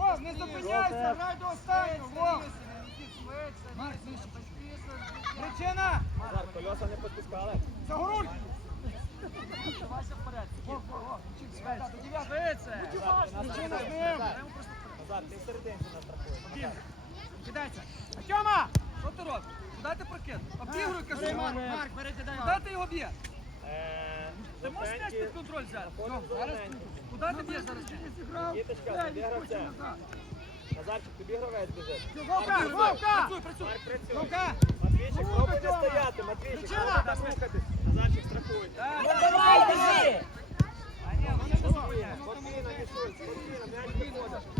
Вов, не зупиняйся, грай до останнього, Вов! Марк, нижче. Причина! Назар, колеса не підпускали. Загоруль! Вася в порядку. Вов, Вов, Вов. Причина з ним! Назар, ти всерединці нас страхуєш. Кидайся! Артема! Що ти робиш? Куди ти прокинув? Обігруй, кажу. Марк, Марк, бери, кидай. Куди ти його б'єш? Ти можеш м'яч під контроль взяти? зараз? Куди ти б'єш зараз? Нікіточка, тобі гравця. Назарчик, тобі гравець біжить. Вовка, Вовка! Працюй. Вовка! Матвійчик, пробуй не стояти. Матвійчик. Назарчик, страхуй. Так. давай, біжи! Не Спокійно, Мішуль, спокійно, м'яч виходить.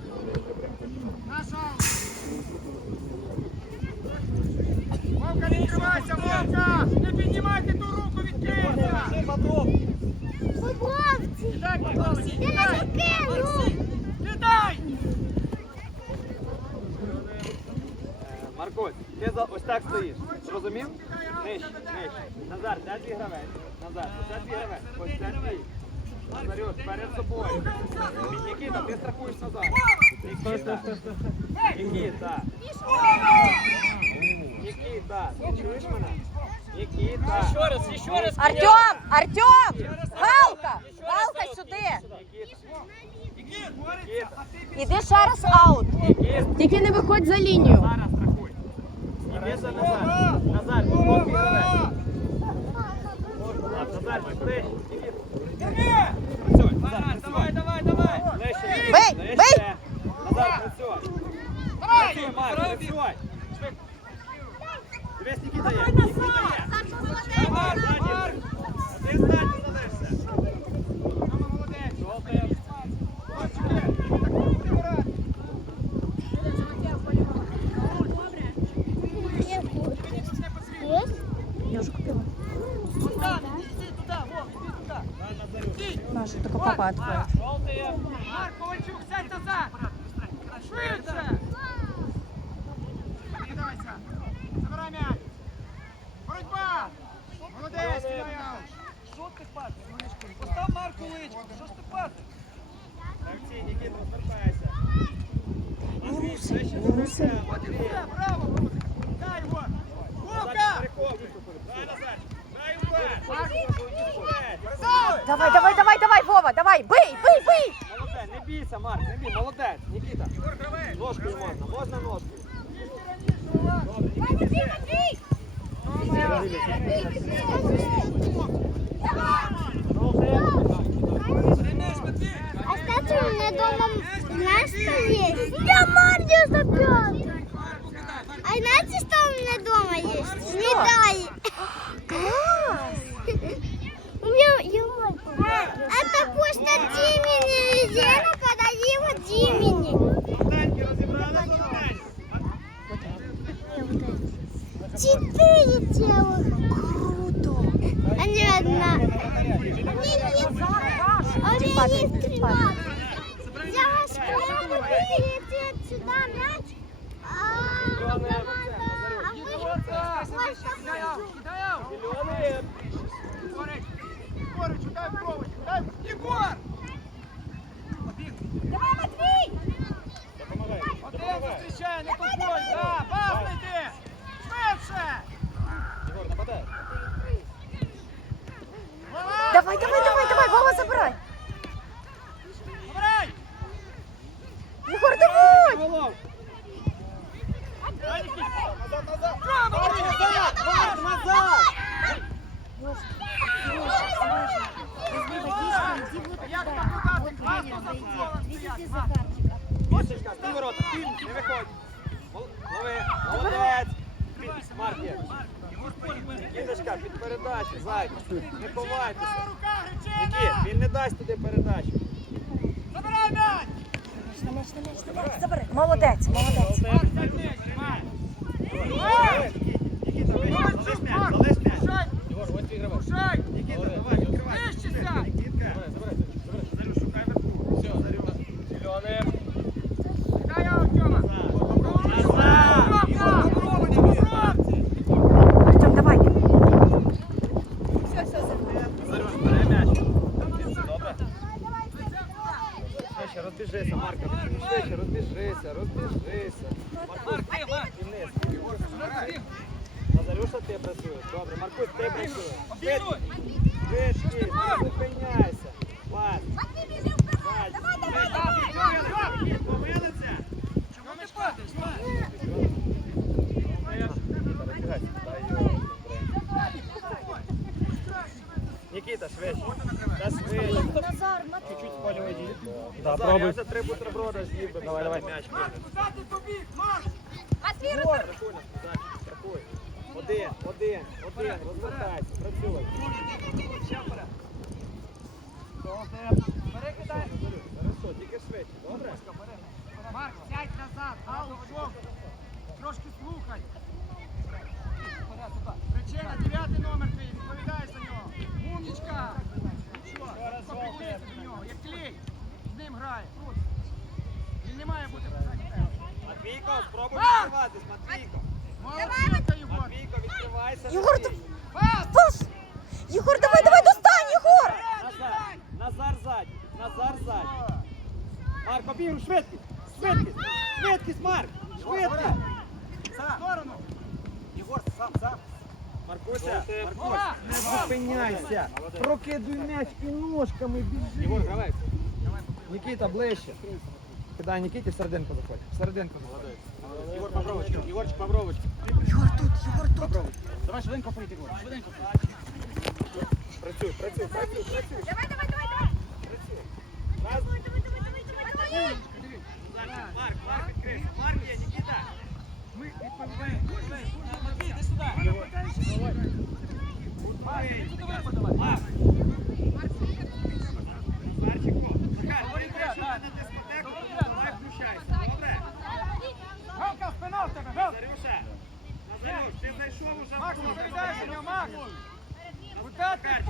Вовка, не відкривайся, Вовка! Не піднімайте ту руку, відкрийся! Патров. Кидай, Павло, кидай! Кидай! Маркось, ти за- ось так стоїш. Зрозумів? Нижче, нижче. Назар, де твій гравець? Назар, це твій гравець. Ось це твій. Назарюш, перед собою. Нікіта, ти страхуєш Назар. Нікіта. Нікіта. Нікіта, ти чуєш мене? Нікіта. Ще раз, ще раз. Артем, Артем! Галка! Галка сюди! Іди ще раз аут. Тільки не виходь за лінію. Зараз страхуй. Іди за Назар. Назар, твій гравець. Так, Назар, Назар, Давай, давай, давай! Бий, бий. Назар, працюй. Працюй, Марк, працюй. Дивись, Нікіта є. Нікіта є. Назар, ззаді. Ти ззаді залишся. Тьома, молодець! Жовтий. Я вже купила. Іди туди, Вов, іди туди. Давай, Назарюш. Наша така папа твоя. Жовтий є. Марк Ковальчук, сядь назад! Швидше! Кидайся! Забирай м'яч! Боротьба! Молодець, кидай аут! Що ти патиш? Постав Марку личку. Що ж ти патиш? Гравці, Нікіта, розвертайся. Матвій, ближче не до муси. руля, Матвій. Браво, Брудик! Дай його! Назар, Давай! Давай, давай, давай, Вова, давай, бий, бий, бий! Молодець, не бійся, Марк, не бій, молодець, Нікіта. Ножкою можна, можна ножкою. Добре, Нікіта, Четыре целых. Круто. А не одна. У меня есть три мамы. Я вас пробую летит сюда мяч. А команда, а Давай, давай, давай, давай, Вова, забирай! Забирай! Егор, давай! Назад, назад! Назад, назад. А як там показати? Класно за футболом стоять! Марк. Косточка, стій ворота, стій, не виходь. Мол- Лови, молодець. Марк є. Нікіточка, під передачу, зайдь. Не ховайтеся. Права рука, Нікіт, Гречина! він не дасть туди передачу. Забирай м'яч! На м'яч, на м'яч, на м'яч. Забери. Молодець, молодець. Марк, дай м'яч, тримай. Ой! Нікіта, вийди, Ой, залиш Марк, м'яч, залиш м'яч. пушай, Ігор, ось твій гравець. пушай. Нікіта, давай, відкривай. Нижчися. Нікітка. Зарю, шукай верху. Все, Зарю. Зелений. Дай його, Тьома. Назад. Ігор, Артем, давай. Зарюш, бери м'яч. Добре? Швидше, розбіжися, Марко. Швидше, розбіжися, розбіжися. Маркусь, Марк, ти, Марк. і вниз. Назарюша, ти працюєш. Добре, Маркусь, ти працюєш. Швидкість, швидкість, не зупиняйся. Пас. Ззаді. Швидкість. Помилиться. Чому ти падаєш, Марк? Нікіта, швидше. Та швидше. Чуть-чуть в полі вийди. Назар, я вже три бутерброда з'їв би. Давай, давай. М'яч. Марк, куди ти побіг? Марк! Страхуй нас, Назар, страхуй. Один, один, працюй. Перекидай. Хорошо, тільки швидше, добре? Марк, сядь назад. Трошки слухай. Причина, дев'ятий номер твій, відповідай за нього. Умнічка. Попіклися до нього, як клей. З ним грає. Він не має бути. Матвійко, спробуй відкриватись, Матвійко. Молодчинка, Єгор. Матвійко, відкривайся. Єгор. Пас! Єгор, давай, давай, достань, Єгор! Назар, Назар ззаді, Назар ззаді. Марк, обігруй, швидкість, швидкість, швидкість, Марк, швидкість. В сторону. Єгор, сам, сам. Маркуся, Маркусь, Вова! не зупиняйся. Прокидуй м'яч і ножками біжи. Єгор, гравець. Нікіта, ближче. Кидай Нікіті, серединку заходь. В серединку заходь. Егор Павлович, Егорчик Павлович. Єгор тут, Єгор тут. Давай швиденько прийти, Егор. Швиденько. Працюй, працюй, працюй, працюй. Давай, давай, давай, давай. Працюй. Раз. Давай, давай, давай, давай, давай. Марк, Марк відкрився. Марк є, Нікіта. Ми відповідаємо. Матвій, іди сюди. Ой, Туди вверху давай. Марк. Назарчику. Захар, ти прийшов на дискотеку, давай включайся. Добре? Галка, спина в тебе, Гал. Назарюша. Назарюш, ти зайшов уже в Макс, відповідай за нього, Макс. Куди ти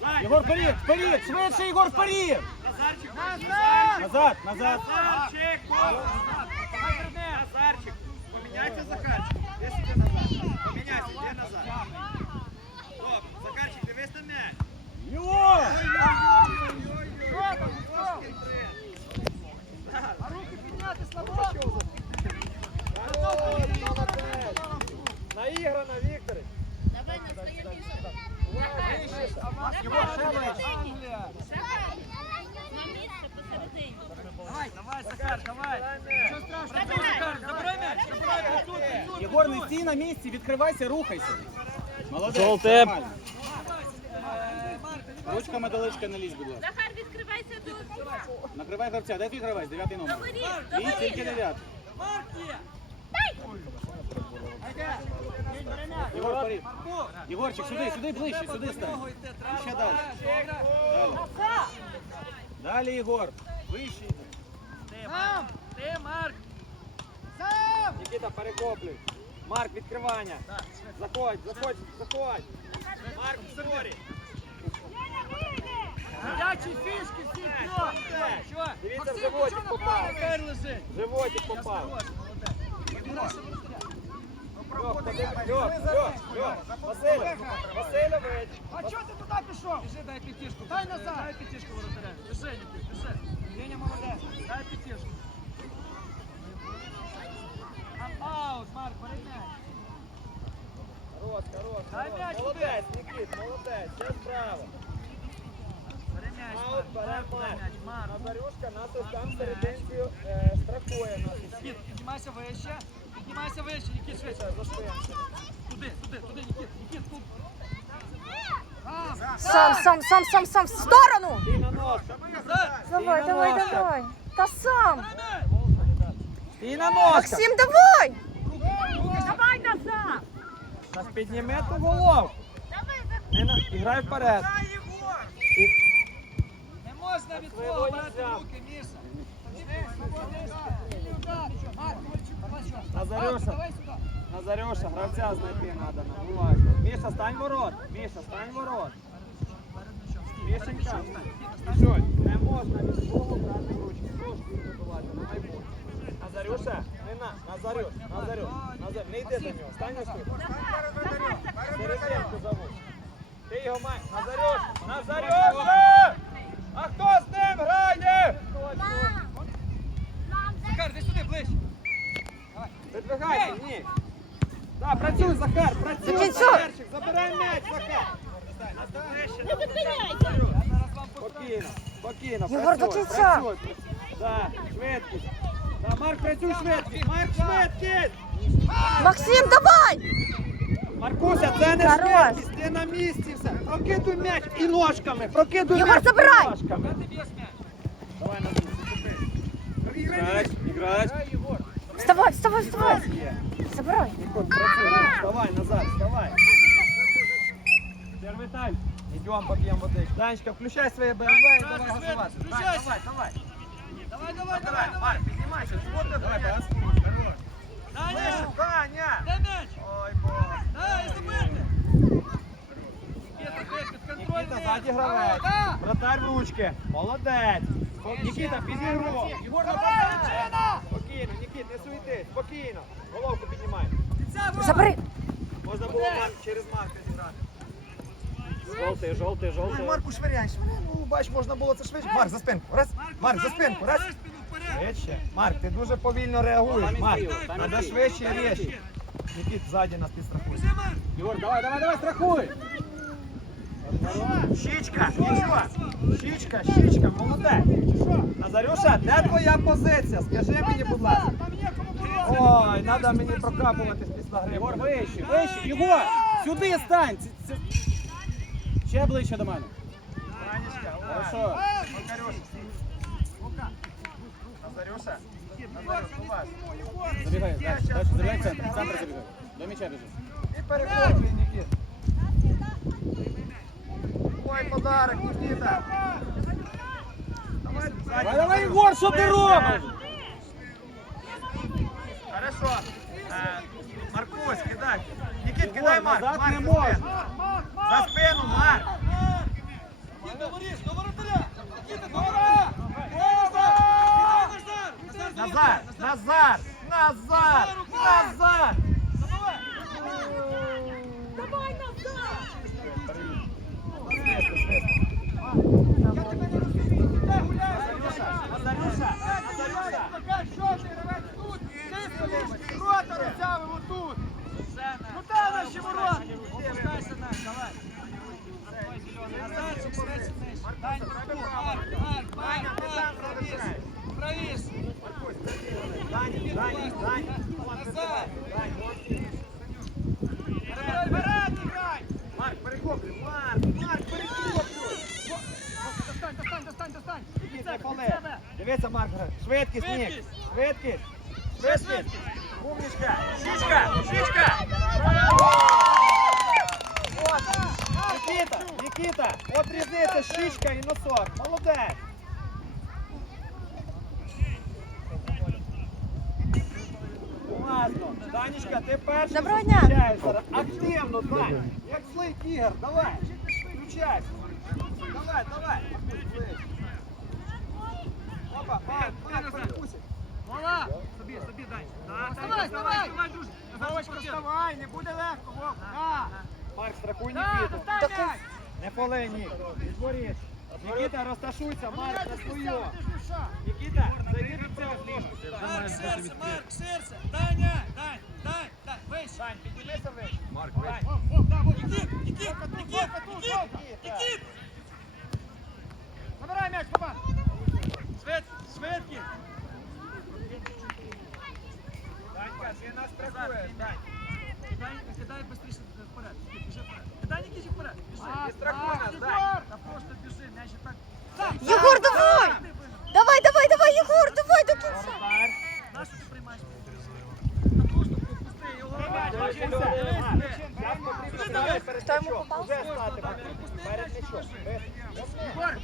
Ззаді, Егор, Захар. вперед, швидше, Егор, вперед. Назарчик, Назад! Назад, назад. Назарчик. Назарчик, поміняйся, Захарчик. Іди сюди назад. Поміняйся, іди назад. Добре, Захарчик, дивись на м'яч. Егор! Що там? А руки підняти слабо. Наіграна, Вікторич. Англія. Давай. Давай, Захар, давай. Забирай м'яч. Забирай, не стій на місці, відкривайся, рухайся. Молодець. Жовте. нормально. Ручками далечка не лізь, будь ласка. Захар, відкривайся тут. Накривай гравця, дай твій гравець, дев'ятий номер. Говори, І тільки дев'ятий. Марк є. Егорчик, сюди, сюди ближче, сюди стань. І ще далі. Далі. Далі, Егор. Вище. Ти, Марк. Ти, Марк. Сам! Нікіта, перехоплюй. Марк, відкривання. Заходь, заходь, заходь. Марк, в сорі. Дитячі фішки всі п'ять. Дивіться, в животик попав. Животик попав. Васильович. А чого ти туди пішов? Біжи, дай п'ятішку. Дай назад. Дай п'ятішку воротаря. Біжи, Нікіт, біжи. Єня молодець. Дай п'ятішку. Аут, Марк, бери. Хорош, хорош, Дай м'яч. Молодець, Нікіт, молодець. Все справа. Аут, бере Марк. Назарюшка нас ось там серединці е, страхує нас. Нікіт, піднімайся вище. Піднімайся вище, Нікіт, швидше. За швидше. Туди, туди, туди, Нікіт, Нікіт, тут. Сам, сам, сам, сам, сам, в сторону! Ти на. Назад. Давай, давай, давай. Та сам! Ти на нос. Максим, давай! Давай назад. Аж підніми ту головку. Не на... І грай вперед. І... Не можна від Свого свого брати нельзя. руки, Міша. Назарюша, Давай сюди. Назарюша, гравця знайти треба нам. Уважно. Міша, стань ворот. Міша, стань ворот. Мішенька, Мішоль, не можна від свого брати ручки. Трошки вибивати на майбутнє. Назарюша, не на, Назарюш, Назарюш, Назар, не йди до нього, стань ось тут. Серединку зовуть. Ти його маєш. Назарюш, Назарюша! А хто з ним грає? Захар, ти сюди, ближче. Видвигайся, ні. Да, працюй, Захар, працюй, Закінчуй. Захарчик, забирай м'яч, Захар. Спокійно, спокійно, Єгор, до працюй, кінця. працюй. Да, швидкість. Да, Марк, працюй швидкість, Марк, швидкість. Максим, давай! Маркуся, це не Хорош. швидкість, ти на місці все. Прокидуй м'яч і ножками, прокидуй Єгор, м'яч забирай. і ножками. Ти б'єш м'яч. Давай, Назар, Іграч, іграч. Вставай, вставай, вставай! Забирай! Працюй, Назар, вставай, Назар, вставай. Первый тайм. Идем, попьем водичку. Данечка, включай свои БМВ и давай газовать. Давай, давай, давай. Давай, давай, давай, Давай, давай. Марк, поднимайся. Чего ты Давай, давай, пас. Даня, Слышишь, Даня? дай м'яч. Ой, боже. М'яч. сзади гравець. Вратарь в ручки. Молодець. Никита, підігру. Єгор. Спокійно, Никит, не суетись. Спокійно. Головку піднімай. Забери! Можна було Марк через Марка зіграти. Жовтий, жовтий, жовтий. Марку швиряй, швиряй. Ну, бач, можна було це швидше. Марк, за спинку. Раз. Марк, за спинку. Раз. Спину. Швидше. Марк, ти дуже повільно реагуєш. Марк, треба швидше і. Нікіт, ззаді нас підстрахуй. Біжи, Єгор, давай, давай, давай, страхуй. Щічка, нічого. Щічка, щічка, молодець. Назарюша, де твоя позиція? Скажи мені, будь ласка. Ой, треба мені прокапуватись після гри. Єгор, вище, вище. Єгор, сюди стань. Ще ближче до мене. Танечка, Хорошо. Макарюша. Назарюша. Назарюш, уважно. Забігай, дальше, дальше, забігай в центр, в центр забігай. До м'яча біжи. І перехоплюй, Нікіт. Ой, подарок, Нікіта. Давай, Давай, давай, Єгор, що ти робиш? Хорошо. Е, Маркусь, кидай. Нікіт, кидай Марк. назад Марк, не за спину. За спину, Марк. Ти говориш, до воротаря. Никита, до ворота. Назар. Назар. Назар, Назар, Назар, Назар. Забивай. Назарюша, Назарюша, Назарюша. Рота розтягуй отут. Ну дай наші ворота. Опускайся на, давай. Назар, чи швидше нижче. Дань, Марк, Марк, Марк, Марк, правіше. Правіше. Даня, Даня, Даня. Назар. Вперед, вперед, грай. Марк, перехоплюй, Марк, Марк, перехоплюй. Достань, достань, достань, достань. Ідіть, не пали. Дивіться, Марк, грає. швидкість, Нік, Швидкість. швидкість, швидкість. Умничка, щічка, щічка. От. Нікіта, Нікіта, от різниця, щічка і носок. Молодець. Уважно. Данечка, ти перший Доброго дня. зустрічаєшся. Активно, Дань. Як злий тігр, давай. Включайся. Давай, давай. Опа, Марк, Марк, перекусить. Собі, собі, дай. Вставай, вставай. Вовочка, вставай, не буде легко, Вов. Да. Марк, страхуй Да, Нікіту. Не поли, Нік. Відворіт. Нікіта, розташуйся, Марк, на свою. Душа. Нікіта, зайди під цього. Марк, серце, Марк, серце. Даня, Дань, Дань, Дань, вище. Дань, піднімися вище. Марк, Вов. Нікіт, Нікіт, Нікіт, Нікіт, Нікіт. Забирай м'яч, Бабан. Швид, швидкі. Данька, ти нас страхуєш, Дань. Кидай, кидай быстріше е, вперед. Біжи вперед. Кидай, Нікіті, вперед. Біжи. Не страхуй нас, дай. Та просто біжи, м'яч так. Єгор, давай! Давай, давай, давай, Єгор, давай до кінця. Нащо ти приймаєш? Та просто пропусти його. Хто йому попав? Перед мячом. Єгор,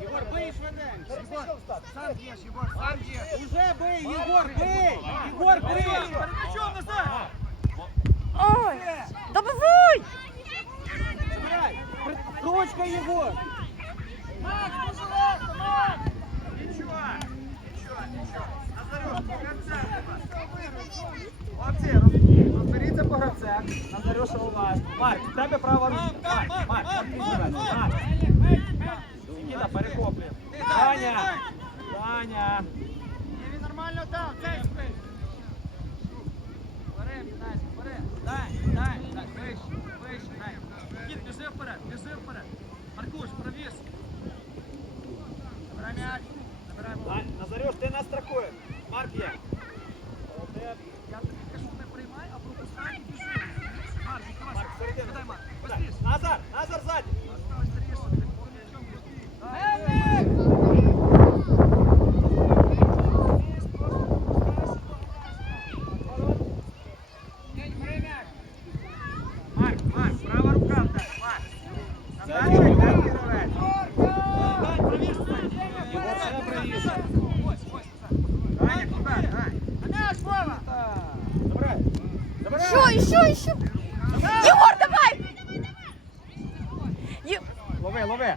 Єгор, бий швиденько. Сам б'єш, Єгор, сам б'єш. Уже бий, Єгор, бий! Єгор, бий! Перед назад! Ой, добивай! Забирай! Ручка, Єгор! Макс, пожалуйста, Макс. Нічого, нічого, нічого. Назарюш, по тебе. Хлопці, розберіться по гравцях. Назарюша уважно. Марк, в тебе права рука. Марк, Марк, Марк, Марк, Марк. Нікіта, перехоплюємо. Даня, Даня. Ні, Він нормально там, цей спить. Бери, Назік, бери. Дай, дай, дай, вище, вище, дай. Кіт, біжи вперед, біжи вперед. Маркуш, провіс. Забирай м'яч. Забирай бал. Дань, Назарюш, ти нас страхуєш. Марк є. Молодець. Я тобі кажу, не приймай, а пропускай і біжи. Марк, відкривайся. Марк, середину. Дай, Марк, Так, быстріше. Назар, Назар ззаді. Ставай старіше, ти по м'ячом біж. Мельник! День, бери м'яч. Марк, Марк, права рука в тебе, Марк. Ззаді. Назарюш, перший гравець. Дай, провіс, дай. Єгор, ще провіс. Ось, ось, ось. Даня, куди? Дань. А м'яч, Вова! Забирай! Забирай! Еще, еще, еще! Егор, давай! Е- Лови, лови.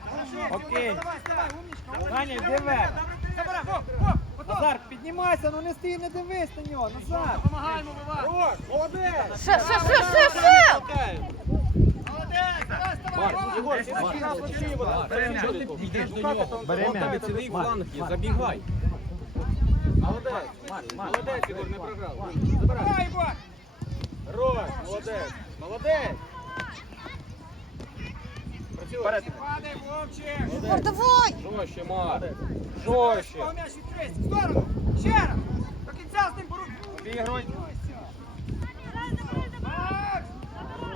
Окей. Давай, давай, умничка. Даня, йди вверх. Забирай, Вов, Вов, готов. Назар, піднімайся, ну не стій, не дивись на нього. Назар. Помагаємо, Вова. Рок, молодець. Ще, ще, ще, ще, ще! Молодець, давай, вставай, Вова. Ігор, ти на нас вообще, будь ласка. Бери м'яч. Йдеш до нього. М'яч. фланг є, забігай. Молодець. Молодець, Ігор, не програв. Забирай. Давай, молодець. Молодець. Вперед. Вовчик. Давай! О, м'яч відкрийся. В сторону. Ще раз. До кінця з ним поруч. Обігруй.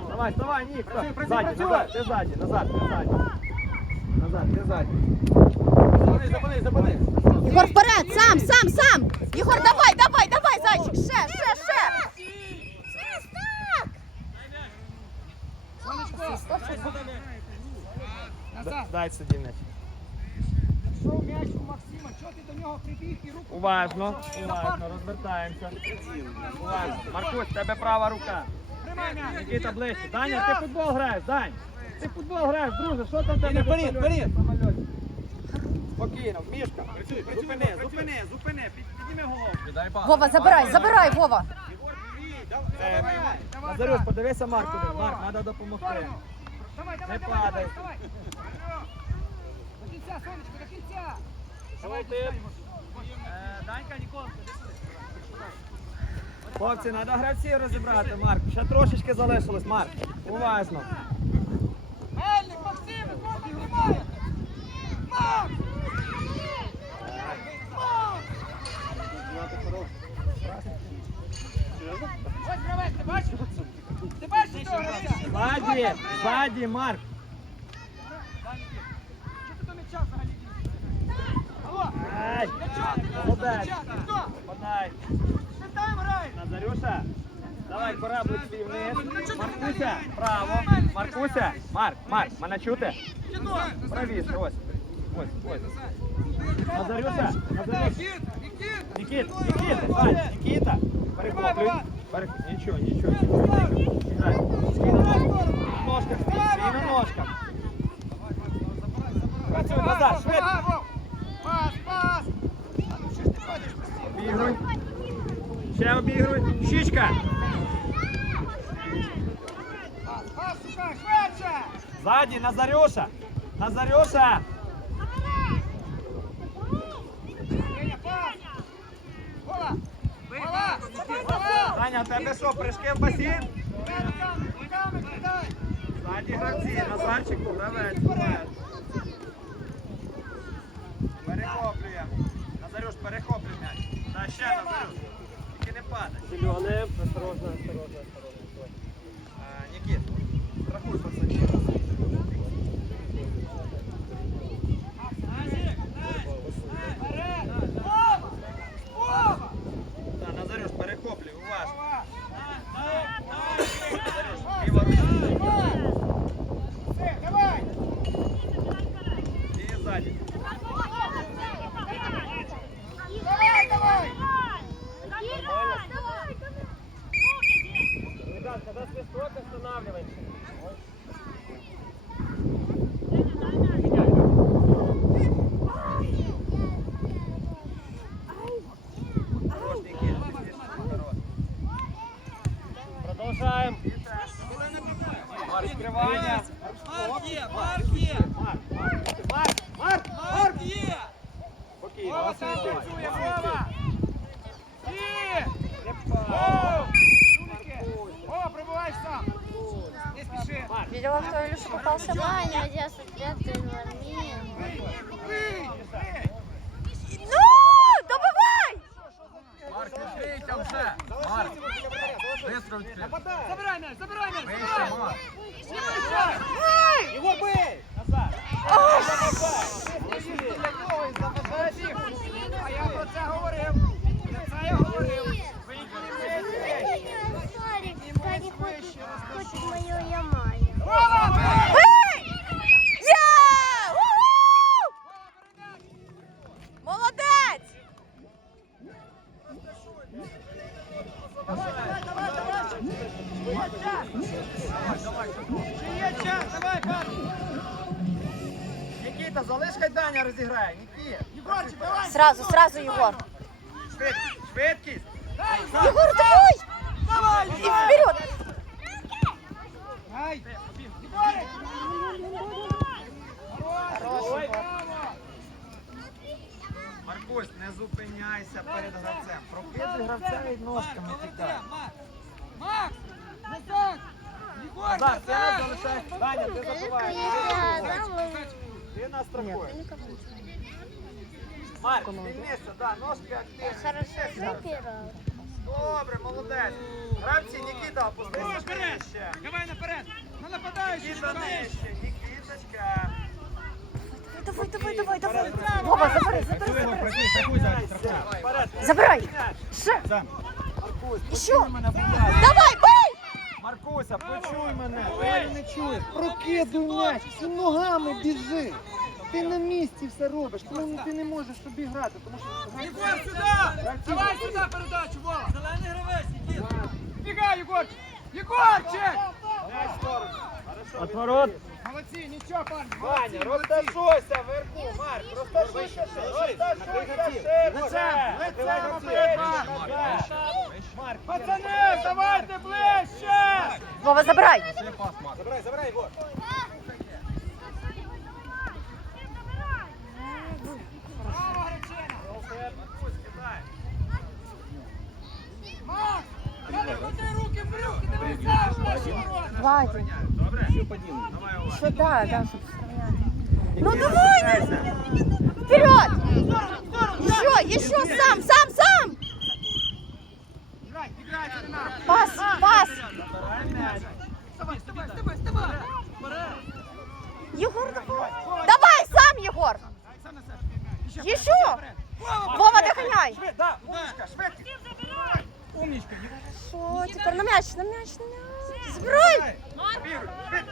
Давай, давай, Нік. Працюй, працюй, працюй. назад, ти ззаді, назад, ти ззаді. Назад, ти ззаді. Егор, вперед! Сам, сам, сам! Егор, давай, давай, давай, зайчик! Ще, ще, ще! Дай сюди м'яч. Пішов м'яч у Максима. Чого ти до нього прибіг і руку? Уважно, уважно, розвертаємося. Уважно. Маркусь, в тебе права рука. Тримай м'яч. Ближче. Даня, ти футбол граєш, Дань. Ти футбол граєш, друже, що там тебе? Вперед, вперед. Спокійно, мішка. Зупини, зупини, зупини, Під- підніми голову. Вова, забирай, забирай, Вова! Давай, Назарюш, подивися Марку. Марк, треба допомогти. Давай, давай, Не давай, падай. давай, давай. До кінця, сонечко, до кінця. Давай ти. Е, Данька, Ніколка, іди сюди. Хлопці, треба гравців розібрати, Марк. Ще трошечки залишилось, Марк. Уважно. Мельник, Максим, знову тримає. Макс! Ось гравець, ти бачиш? Ти бачиш цього гравця? Ззаді, ззаді, Марк. Що ти до м'яча взагалі лізеш? Алло, Ай, хто? Подай. Ти там граєш? Назарюша, давай кораблик свій вниз. Маркуся, право. Маркуся, Марк, Марк, мене чути? Кіно! Правіше, ось. Ось, ось. Назарюша, Назарюша. Нікіт, Нікіт! Нікіт, Нікіта, Вань, Нікіта. Перехоплюй. Пере... Нічого, нічого. Стій, на ножках. Працюй назад, швидко. Пас, пас! А ну що ж ти ходиш постійно? Обігруй. Ще обігруй. Щічка. Пас, пас, швидше! Ззаді, Назарюша. Назарюша. Женя, пас! Вова! Таня, тебе що, прыжки в басейн? Ззаді гравці, Назарчику, гравець. вперед. Перехоплює. Назарюш, перехоплюй м'яч. Та ще, Назарюш. Тільки не падай. Зелене, осторожно, осторожно, осторожно. А, Нікіт, страхуй пацанів. Вперед! Вова! Вова! Та, Назарюш, перехоплюй, уважно. Вова! Назарюш, ліва рука. Вова! Все, давай! І ззаді. сам працює, Вова! І! О! Шумики! О, пробивай сам! Не спіши! Видела, кто Илюша попался? Ваня, я спрятал армию. Бий! Бий! Ну, добивай! Марк, відкрийся вже. Марк, бистро відкрий. Забирай м'яч, забирай м'яч! Вище, забирай! Марк. Знімай м'яч! Єгор, бий! Назад! А я про це говорив. Про це я говорив. Они хочет мое ямаю. Вова, бий! Бий! Є! У-ху! Молодець! Чи є час? Давай, пан! Нікіта, залиш хай Даня розіграє. Нікіт. Єгорчик, давай! Сразу, сразу, Єгор. Швидкість, швидкість! Єгор, давай! Давай! І вперед! Ай! Єгорик! Хороший гол. Маркусь, не зупиняйся перед гравцем. Прокидуй гравця і ножками тікай. Макс! Назад! Єгор, назад! Даня, ти забиваєш. Ти нас страхуєш. Марк, звільнися, да, ножки активні. Хорошо. Добре, молодець. Гравці, Нікіта, опустися Давай вперед! Давай наперед! На нападаючий! Нікіта нижче, Нікіточка. Давай, давай, давай, давай. Вова, забери, забери, забери. Вперед. Забирай. Ще. Будь ласка. Давай! Маркуся, почуй мене. Ти не чуєш, прокидуй м'яч, всі ногами біжи. Ти на місці все робиш, тому ти не можеш собі грати, тому що Єгор, сюди! Давай сюди передачу, Вова! Зелений гравець, іди! Бігай, Єгорчик! Єгорчик! Дай сторону. Отворот. Молодці, нічого, парні, Ваня, розташуйся вверху, Марк, розташуйся розташуйся. Лицем, лицем Марк. Пацани, давайте ближче! Вова, забирай. забирай, забирай його. Макс! Не ходи руки в брюки, ти вирізаєш наші ворота! Давай, да, да. Ну давай! не- Вперед! Еще, еще, сам, сам, сам! Пас, пас! Егор, давай! Давай, сам, Егор! Еще! Вова, догоняй! Да, умничка, швидкість. Умничка. Що, тепер на м'яч, на м'яч, на м'яч! Збирай! Бігай,